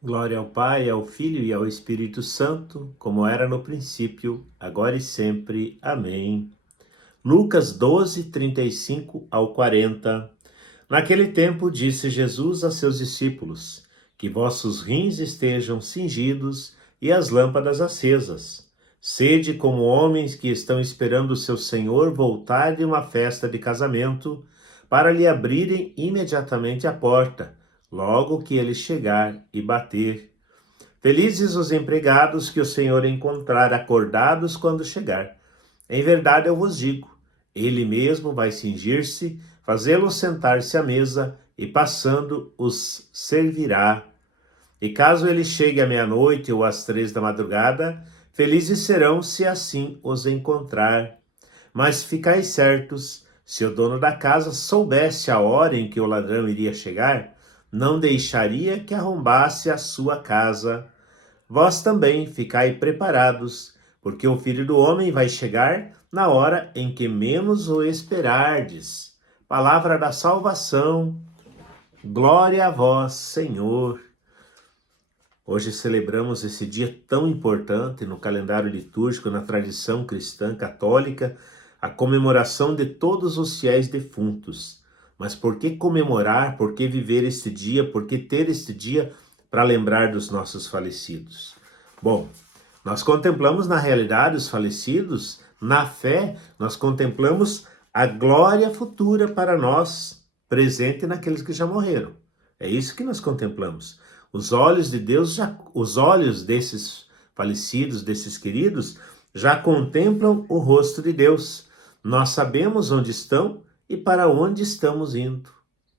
Glória ao Pai, ao Filho e ao Espírito Santo, como era no princípio, agora e sempre. Amém. Lucas 12, 35 ao 40. Naquele tempo disse Jesus a seus discípulos: Que vossos rins estejam cingidos e as lâmpadas acesas. Sede como homens que estão esperando o seu Senhor voltar de uma festa de casamento, para lhe abrirem imediatamente a porta, logo que ele chegar e bater. Felizes os empregados que o Senhor encontrar acordados quando chegar. Em verdade eu vos digo, ele mesmo vai cingir-se, fazê-los sentar-se à mesa e passando os servirá. E caso ele chegue à meia-noite ou às 3 da madrugada, felizes serão se assim os encontrar. Mas ficai certos, se o dono da casa soubesse a hora em que o ladrão iria chegar, não deixaria que arrombasse a sua casa. Vós também ficai preparados, porque o Filho do Homem vai chegar na hora em que menos o esperardes. Palavra da salvação. Glória a vós, Senhor. Hoje celebramos esse dia tão importante no calendário litúrgico, na tradição cristã católica, a comemoração de todos os fiéis defuntos. Mas por que comemorar, por que viver este dia, por que ter este dia para lembrar dos nossos falecidos? Bom, nós contemplamos na realidade os falecidos, na fé, nós contemplamos a glória futura para nós, presente naqueles que já morreram. É isso que nós contemplamos. Os olhos de Deus, os olhos desses falecidos, desses queridos, já contemplam o rosto de Deus. Nós sabemos onde estão e para onde estamos indo.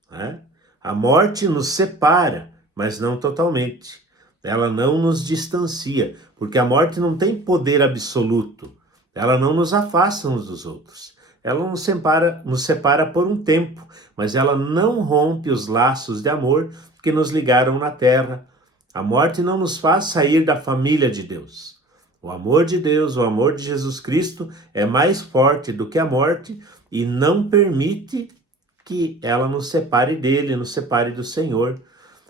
Né? A morte nos separa, mas não totalmente. Ela não nos distancia, porque a morte não tem poder absoluto. Ela não nos afasta uns dos outros. Ela nos separa por um tempo, mas ela não rompe os laços de amor que nos ligaram na terra. A morte não nos faz sair da família de Deus. O amor de Deus, o amor de Jesus Cristo é mais forte do que a morte e não permite que ela nos separe dele, nos separe do Senhor.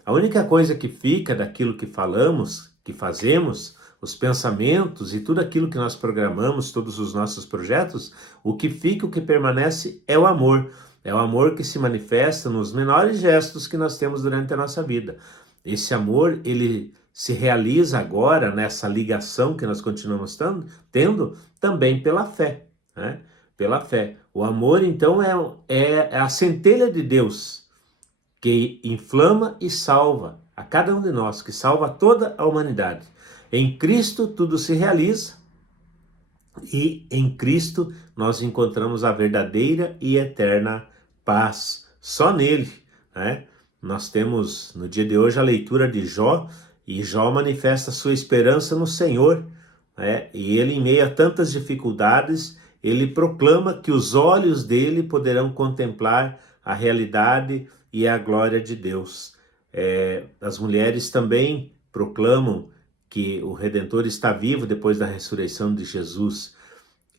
A única coisa que fica daquilo que falamos, que fazemos, os pensamentos e tudo aquilo que nós programamos, todos os nossos projetos, o que fica, o que permanece é o amor. É o amor que se manifesta nos menores gestos que nós temos durante a nossa vida. Esse amor, ele se realiza agora nessa ligação que nós continuamos tendo também pela fé, né? Pela fé. O amor, então, é a centelha de Deus que inflama e salva a cada um de nós, que salva toda a humanidade. Em Cristo tudo se realiza e em Cristo nós encontramos a verdadeira e eterna paz. Só nele, né? Nós temos no dia de hoje a leitura de Jó, e Jó manifesta sua esperança no Senhor, né? E ele, em meio a tantas dificuldades, ele proclama que os olhos dele poderão contemplar a realidade e a glória de Deus. As mulheres também proclamam que o Redentor está vivo depois da ressurreição de Jesus.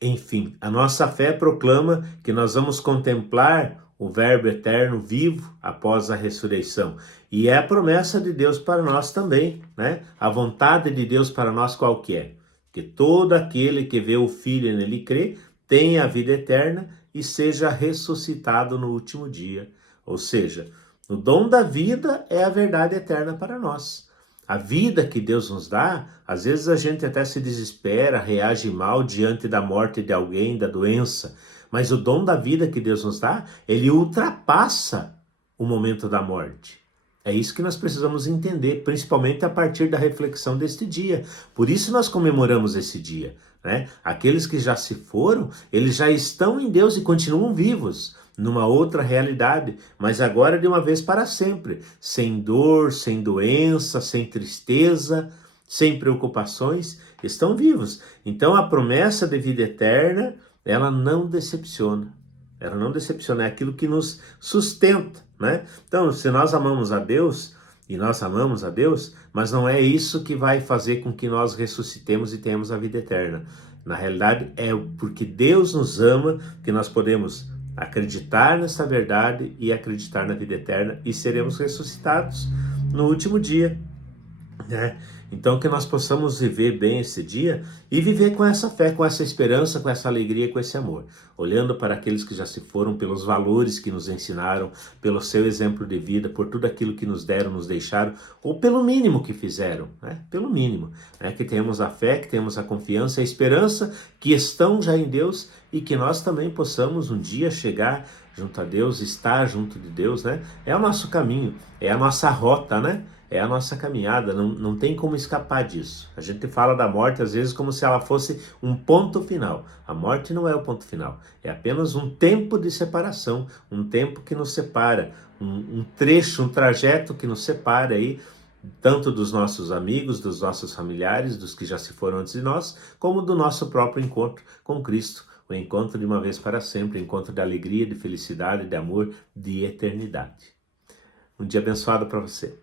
Enfim, a nossa fé proclama que nós vamos contemplar o Verbo eterno vivo após a ressurreição. E é a promessa de Deus para nós também, né? A vontade de Deus para nós qual que é? Que todo aquele que vê o Filho e nele crê tenha a vida eterna e seja ressuscitado no último dia. Ou seja, o dom da vida é a verdade eterna para nós. A vida que Deus nos dá, às vezes a gente até se desespera, reage mal diante da morte de alguém, da doença. Mas o dom da vida que Deus nos dá, ele ultrapassa o momento da morte. É isso que nós precisamos entender, principalmente a partir da reflexão deste dia. Por isso nós comemoramos esse dia, né? Aqueles que já se foram, eles já estão em Deus e continuam vivos, numa outra realidade, mas agora de uma vez para sempre, sem dor, sem doença, sem tristeza, sem preocupações, estão vivos. Então a promessa de vida eterna, ela não decepciona. Ela não decepciona, é aquilo que nos sustenta, né? Então, se nós amamos a Deus, e nós amamos a Deus, mas não é isso que vai fazer com que nós ressuscitemos e tenhamos a vida eterna. Na realidade, é porque Deus nos ama que nós podemos acreditar nessa verdade e acreditar na vida eterna e seremos ressuscitados no último dia. né? Então que nós possamos viver bem esse dia e viver com essa fé, com essa esperança, com essa alegria, com esse amor, olhando para aqueles que já se foram, pelos valores que nos ensinaram, pelo seu exemplo de vida, por tudo aquilo que nos deram, nos deixaram, ou pelo mínimo que fizeram, né? Pelo mínimo, né? Que tenhamos a fé, que tenhamos a confiança, a esperança que estão já em Deus e que nós também possamos um dia chegar junto a Deus, estar junto de Deus, né? É o nosso caminho, é a nossa rota, né? É a nossa caminhada, não tem como escapar disso. A gente fala da morte às vezes como se ela fosse um ponto final. A morte não é o ponto final, é apenas um tempo de separação, um tempo que nos separa, um trecho, um trajeto que nos separa aí, tanto dos nossos amigos, dos nossos familiares, dos que já se foram antes de nós, como do nosso próprio encontro com Cristo. O encontro de uma vez para sempre, o encontro de alegria, de felicidade, de amor, de eternidade. Um dia abençoado para você.